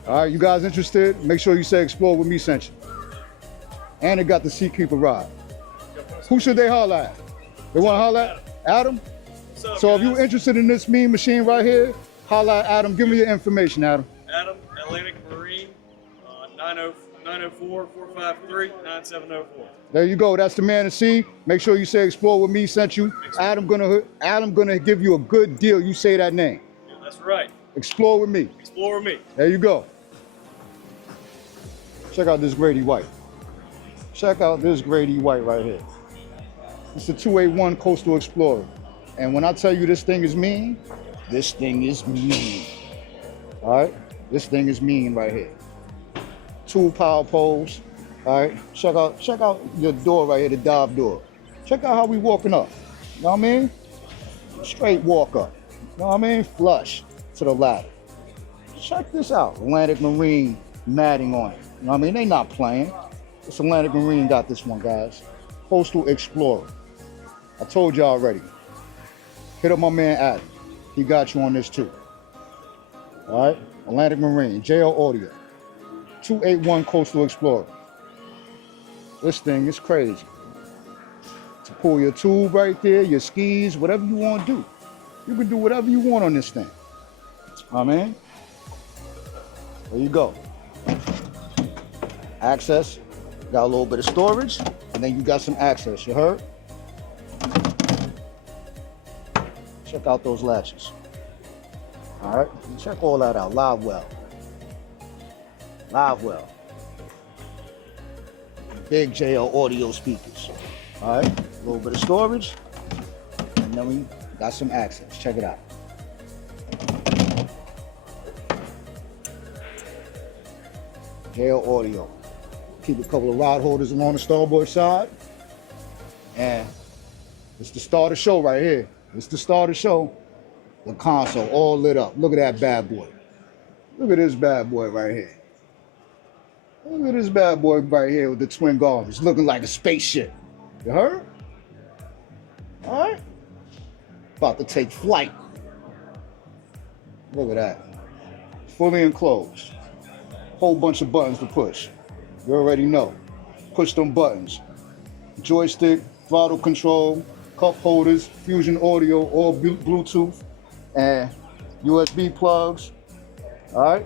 All right, you guys interested? Make sure you say Xplore With Me sent you. And it got the Seakeeper rod. Who should they holler at? They want to holler at Adam? So if you're interested in this mean machine right here, holler at Adam. Give me your information, Adam. Adam, Atlantic Marine, 904-453-9704. There you go. That's the man to see. Make sure you say Xplore with me sent you. Adam gonna give you a good deal. You say that name. Yeah, that's right. Xplore with me. Explore me. There you go. Check out this Grady White. Check out this Grady White right here. It's a 281 Coastal Explorer. And when I tell you this thing is mean, this thing is mean. All right? This thing is mean right here. 2 power poles. All right? Check out your door right here, the dive door. Check out how we walking up. You know what I mean? Straight walk up. You know what I mean? Flush to the ladder. Check this out. Atlantic Marine matting on it. You know what I mean? They not playing. It's Atlantic Marine got this one, guys. Coastal Explorer. I told you already. Hit up my man Adam. He got you on this too. All right? Atlantic Marine, JL Audio. 281 Coastal Explorer. This thing is crazy. To pull your tube right there, your skis, whatever you want to do. You can do whatever you want on this thing. I mean, there you go. Access. Got a little bit of storage, and then you got some access, you heard? Check out those latches. All right, check all that out. Live well. Live well. Big JL audio speakers. All right, a little bit of storage, and then we got some access. Check it out. JL audio. Keep a couple of rod holders along the starboard side. And it's the start of the show right here. It's the start of the show. The console all lit up. Look at that bad boy. Look at this bad boy right here. Look at this bad boy right here with the twin garbage, looking like a spaceship. You heard? All right. About to take flight. Look at that. Fully enclosed. Whole bunch of buttons to push. You already know. Push them buttons. Joystick, throttle control, cup holders, fusion audio, all Bluetooth, and USB plugs. All right.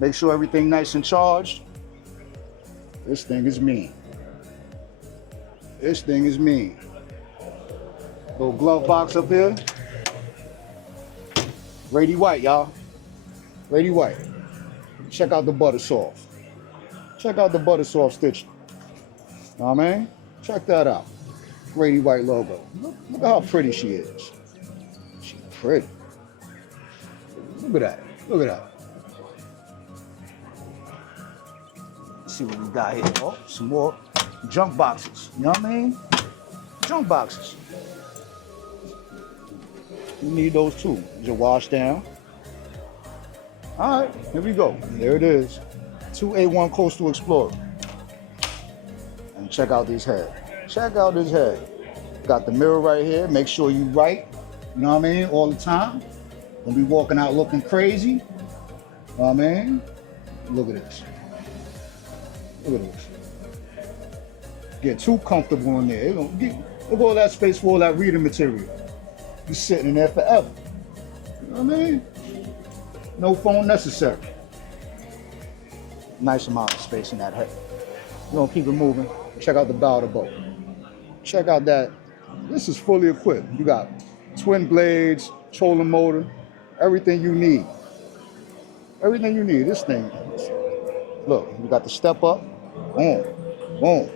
Make sure everything nice and charged. This thing is mean. This thing is mean. Little glove box up here. Grady White, y'all. Grady White. Check out the butter soft. Check out the butter soft stitching. Know what I mean? Check that out. Grady White logo. Look at how pretty she is. She's pretty. Look at that. Look at that. Let's see what we got here. Oh, some more junk boxes. You know what I mean? Junk boxes. You need those too. Just wash down. All right, here we go. There it is. 281 Coastal Explorer. And check out this head. Check out this head. Got the mirror right here. Make sure you right. You know what I mean? All the time. Don't be walking out looking crazy. You know what I mean? Look at this. Look at this. Get too comfortable in there. Look at all that space for all that reading material. You're sitting in there forever. You know what I mean? No phone necessary. Nice amount of space in that head. We're gonna keep it moving. Check out the bow of the boat. Check out that. This is fully equipped. You got twin blades, trolling motor, everything you need. Everything you need. This thing. Look, you got the step up. Boom, boom.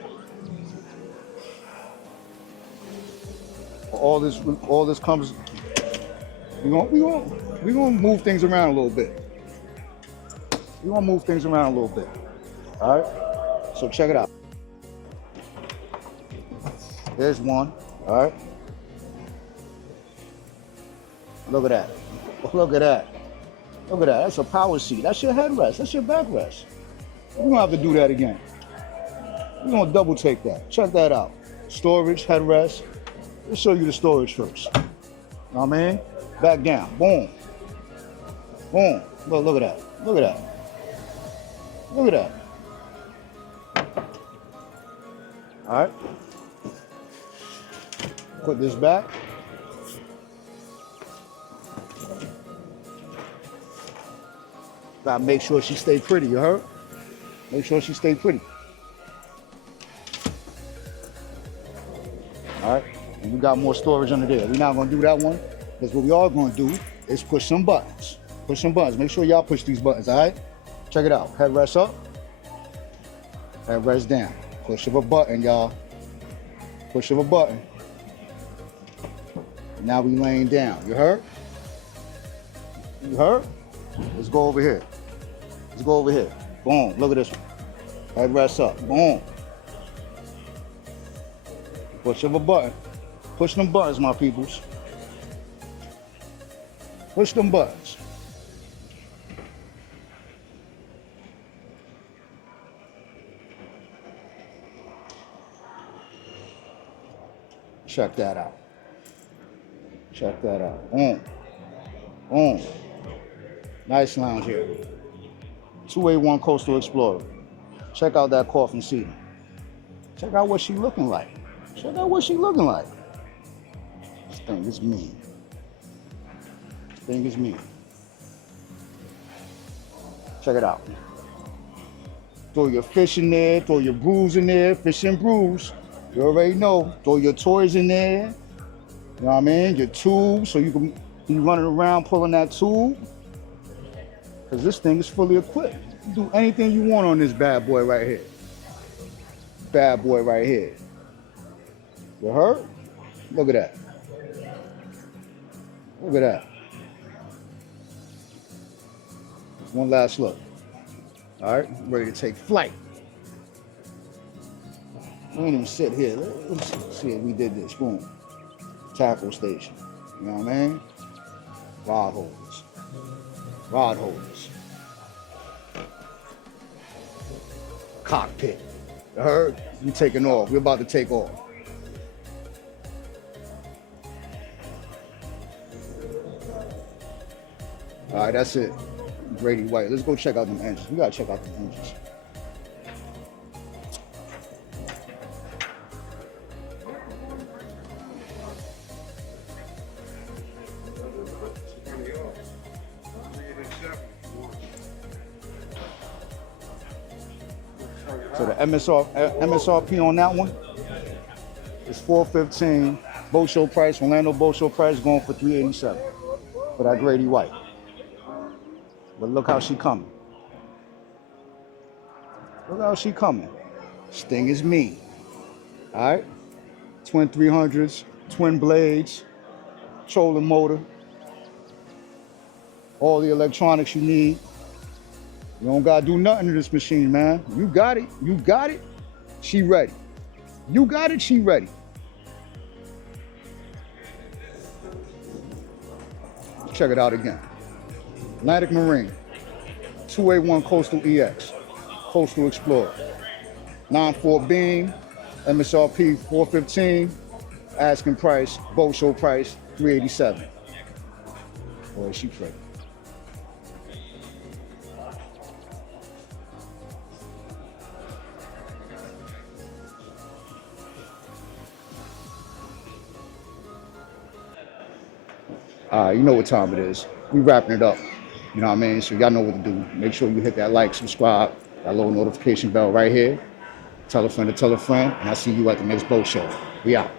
All this comes. We're gonna move things around a little bit. We're gonna move things around a little bit. All right. So check it out. There's one. All right. Look at that. Look at that. Look at that. That's a power seat. That's your headrest. That's your backrest. We're gonna have to do that again. We're gonna double take that. Check that out. Storage, headrest. Let's show you the storage first. Know what I mean? Back down. Boom. Boom. Look at that. Look at that. Look at that. All right. Put this back. Gotta make sure she stay pretty, you heard? Make sure she stay pretty. All right, and we got more storage under there. We're not gonna do that one, because what we are gonna do is push some buttons. Push some buttons. Make sure y'all push these buttons, all right? Check it out. Headrest up, headrest down. Push of a button, y'all. Push of a button. Now we laying down. You heard? You heard? Let's go over here. Let's go over here. Boom. Look at this one. Headrest up. Boom. Push of a button. Push them buttons, my peoples. Push them buttons. Check that out. Check that out. Boom. Boom. Nice lounge here. 281 Coastal Explorer. Check out that coffin seating. Check out what she looking like. Check out what she looking like. This thing is mean. This thing is mean. Check it out. Throw your fish in there, throw your brews in there, fish and brews. You already know. Throw your toys in there. You know what I mean? Your tube, so you can be running around pulling that tube. Because this thing is fully equipped. You can do anything you want on this bad boy right here. Bad boy right here. You heard? Look at that. Look at that. One last look. All right, ready to take flight. We ain't even sit here. Let's see if we did this. Boom. Tackle station. You know what I mean? Rod holders. Rod holders. Cockpit. You heard? We taking off. We're about to take off. All right, that's it. Grady White. Let's go check out them engines. We gotta check out them engines. So the MSRP on that one is $415. Boat show price, Orlando boat show price going for $387 for that Grady White. But look how she coming. Look how she coming. This thing is mean. All right? Twin 300s, twin blades, trolling motor, all the electronics you need. You don't gotta do nothing to this machine, man. You got it. You got it. She ready. You got it. She ready. Check it out again. Atlantic Marine, 281 Coastal EX, Coastal Explorer, 9.4 beam, MSRP 415, asking price, boat show price 387. Boy, she pretty. You know what time it is. We wrapping it up. You know what I mean? So y'all know what to do. Make sure you hit that like, subscribe, that little notification bell right here. Tell a friend to tell a friend, and I'll see you at the next boat show. We out.